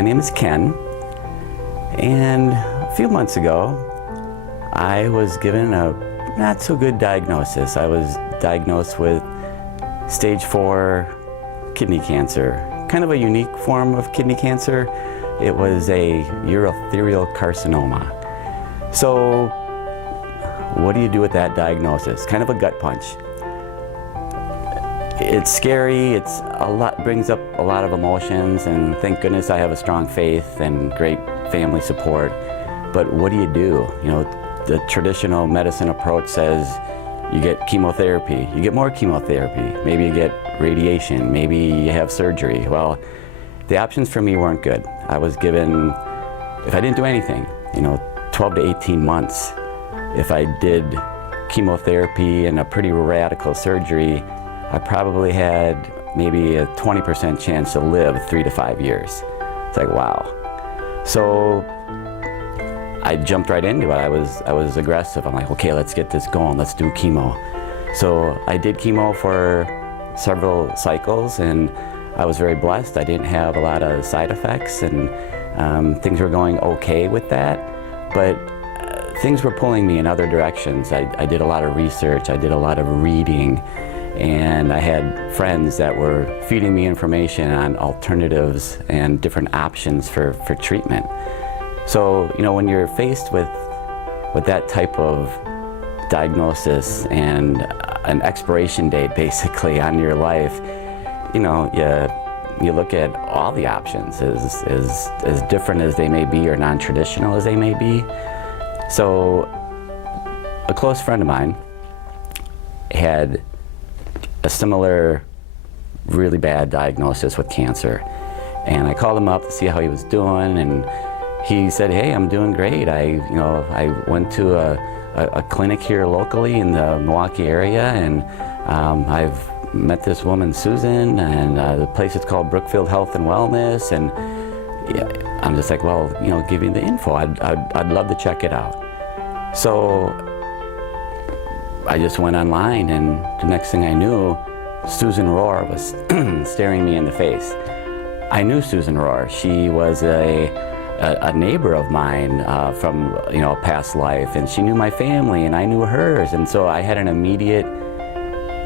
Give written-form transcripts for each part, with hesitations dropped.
My name is Ken, and a few months ago, I was given a not so good diagnosis. I was diagnosed with stage 4 kidney cancer, kind of a unique form of kidney cancer. It was a urothelial carcinoma. So what do you do with that diagnosis? Kind of a gut punch. It's scary, brings up a lot of emotions, and thank goodness I have a strong faith and great family support. But what do? You know, the traditional medicine approach says you get chemotherapy, you get more chemotherapy, maybe you get radiation, maybe you have surgery. Well, the options for me weren't good. I was given, if I didn't do anything, 12 to 18 months. If I did chemotherapy and a pretty radical surgery, I probably had maybe a 20% chance to live 3 to 5 years. It's like, wow. So I jumped right into it. I was aggressive. I'm like, okay, let's get this going. Let's do chemo. So I did chemo for several cycles, and I was very blessed. I didn't have a lot of side effects, and things were going okay with that. But things were pulling me in other directions. I did a lot of research. I did a lot of reading. And I had friends that were feeding me information on alternatives and different options for treatment. So, when you're faced with that type of diagnosis and an expiration date basically on your life, you look at all the options as different as they may be or non-traditional as they may be. So a close friend of mine had a similar really bad diagnosis with cancer, and I called him up to see how he was doing, and he said, hey, I'm doing great. I went to a clinic here locally in the Milwaukee area, and I've met this woman, Susan, and the place is called Brookfield Health and Wellness, and I'm just like, well, give me the info. I'd love to check it out. So I just went online, and the next thing I knew, Susan Rohr was staring me in the face. I knew Susan Rohr. She was a neighbor of mine from a past life, and she knew my family, and I knew hers, and so I had an immediate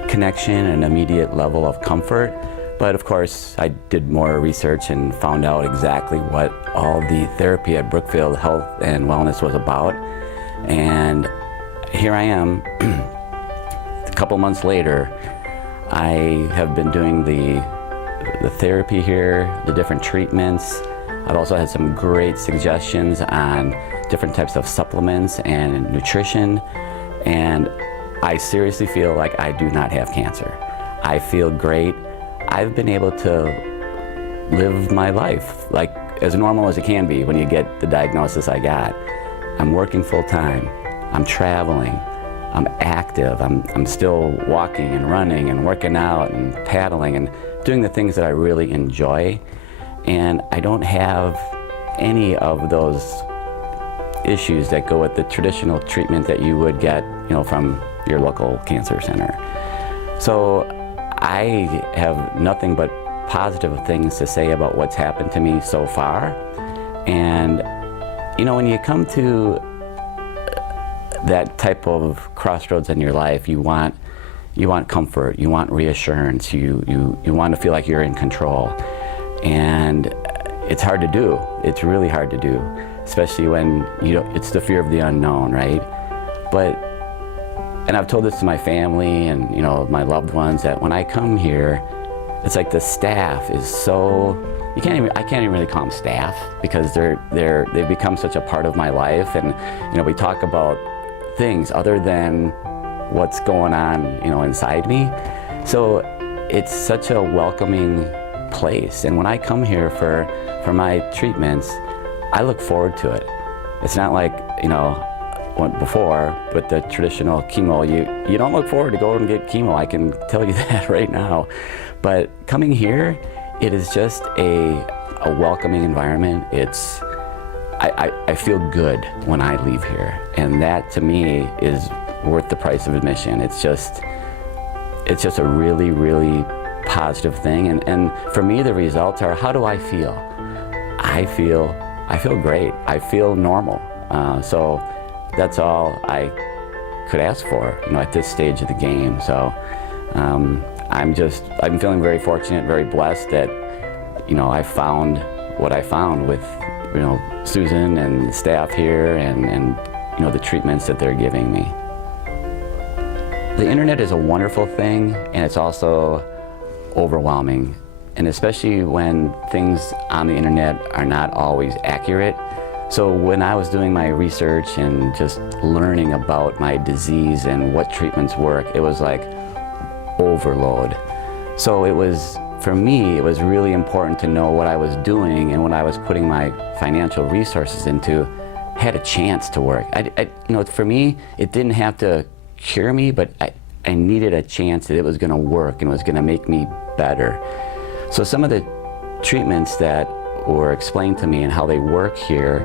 connection, an immediate level of comfort. But of course, I did more research and found out exactly what all the therapy at Brookfield Health and Wellness was about, and here I am. A couple months later, I have been doing the therapy here, the different treatments. I've also had some great suggestions on different types of supplements and nutrition, and I seriously feel like I do not have cancer. I feel great. I've been able to live my life like as normal as it can be when you get the diagnosis I got. I'm working full time. I'm traveling. I'm active. I'm still walking and running and working out and paddling and doing the things that I really enjoy. And I don't have any of those issues that go with the traditional treatment that you would get, from your local cancer center. So I have nothing but positive things to say about what's happened to me so far. And, when you come to that type of crossroads in your life, you want comfort, you want reassurance, you want to feel like you're in control. And it's hard to do. It's really hard to do, especially when it's the fear of the unknown, right? And I've told this to my family and my loved ones, that when I come here, it's like the staff is so, I can't even really call them staff, because they've become such a part of my life, and we talk about things other than what's going on inside me. So it's such a welcoming place, and when I come here for my treatments, I look forward to it. It's not like before with the traditional chemo, you don't look forward to going and get chemo. I can tell you that right now. But coming here, it is just a welcoming environment. I feel good when I leave here, and that to me is worth the price of admission. It's just a really, really positive thing, and for me the results are, how do I feel? I feel great. I feel normal. So that's all I could ask for, at this stage of the game. So I'm feeling very fortunate, very blessed that, I found what I found with, Susan and the staff here and the treatments that they're giving me. The internet is a wonderful thing, and it's also overwhelming, and especially when things on the internet are not always accurate. So when I was doing my research and just learning about my disease and what treatments work, it was like overload. So for me, it was really important to know what I was doing and what I was putting my financial resources into had a chance to work. For me, it didn't have to cure me, but I needed a chance that it was going to work and was going to make me better. So some of the treatments that were explained to me and how they work here,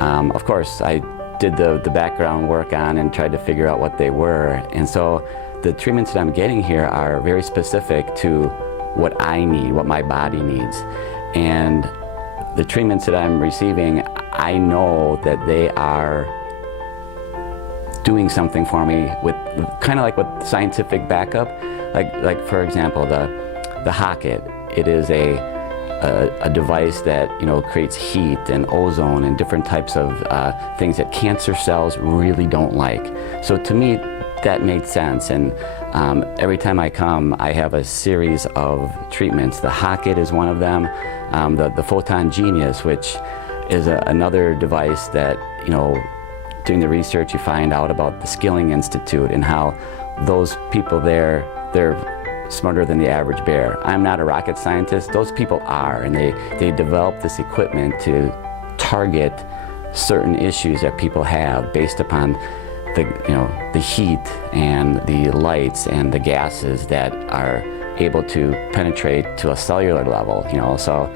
of course, I did the background work on and tried to figure out what they were. And so the treatments that I'm getting here are very specific to what I need, what my body needs. And the treatments that I'm receiving, I know that they are doing something for me with kind of like with scientific backup. Like for example, the Hocatt. It is a device that creates heat and ozone and different types of things that cancer cells really don't like. So to me, that made sense. And every time I come, I have a series of treatments. The Hocatt is one of them. The Photon Genius, which is another device that doing the research, you find out about the Skilling Institute and how those people there, they're smarter than the average bear. I'm not a rocket scientist. Those people are, and they develop this equipment to target certain issues that people have based upon the heat and the lights and the gases that are able to penetrate to a cellular level. So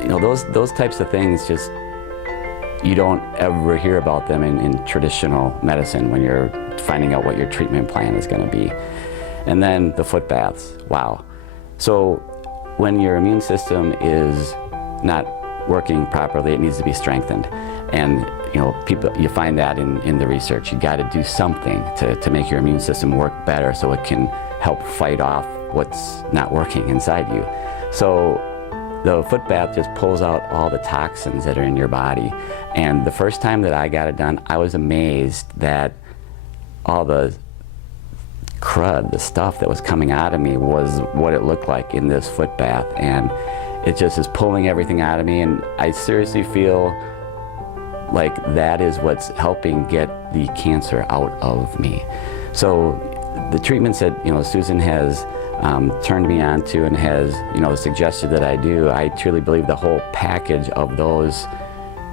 those types of things just, you don't ever hear about them in traditional medicine when you're finding out what your treatment plan is going to be. And then the foot baths, wow. So when your immune system is not working properly, it needs to be strengthened. And you find that in the research. You got to do something to make your immune system work better so it can help fight off what's not working inside you. So the foot bath just pulls out all the toxins that are in your body. And the first time that I got it done, I was amazed that all the crud, the stuff that was coming out of me was what it looked like in this foot bath. And it just is pulling everything out of me. And I seriously feel like that is what's helping get the cancer out of me. So the treatments that Susan has turned me on to and has suggested that I do, I truly believe the whole package of those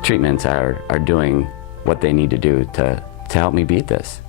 treatments are doing what they need to do to help me beat this.